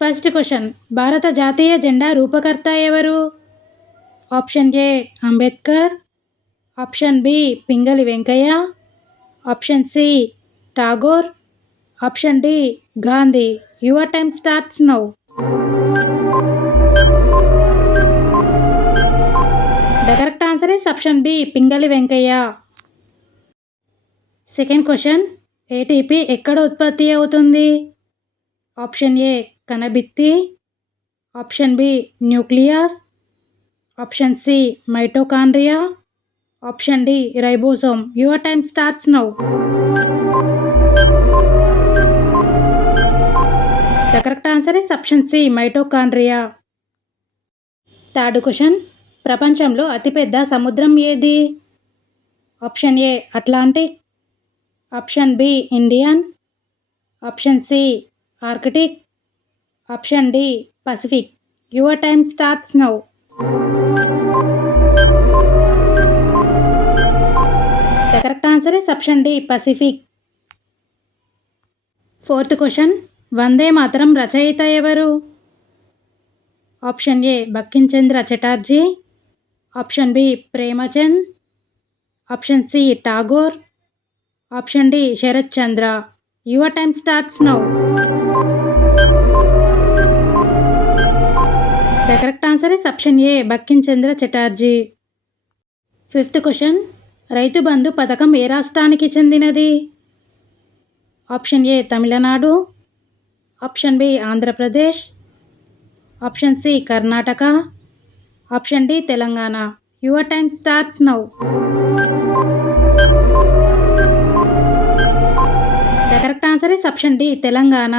First question, భారత జాతీయ జెండా రూపకర్త ఎవరు? Option A Ambedkar, option B Pingali Venkayya, option C Tagore, option D Gandhi. Your time starts now. The correct answer is option B Pingali Venkayya. Second question, ATP ఎక్కడ ఉత్పత్తి అవుతుంది? ఆప్షన్ ఏ కణభిత్తి, option B nucleus, option C mitochondria, option D ribosome. Your time starts now. The correct answer is option C mitochondria. Third question, ప్రపంచంలో అతిపెద్ద సముద్రం ఏది? Option A Atlantic, option B Indian, option C Arctic, option D Pacific. Your time starts now. The correct answer is option D Pacific. Fourth question, Vande Mataram రచయిత ఎవరు? Option A Bankimchandra Chatterjee, option B Premchand, option C Tagore, option D Sarat Chandra. Your time starts now. The correct answer is option A Bankimchandra Chatterjee. Fifth question, Rythu Bandhu పథకం ఏ రాష్ట్రానికి చెందినది? Option A Tamil Nadu, option B Andhra Pradesh, option C Karnataka, option D Telangana. Your time starts now. The correct answer is option D Telangana.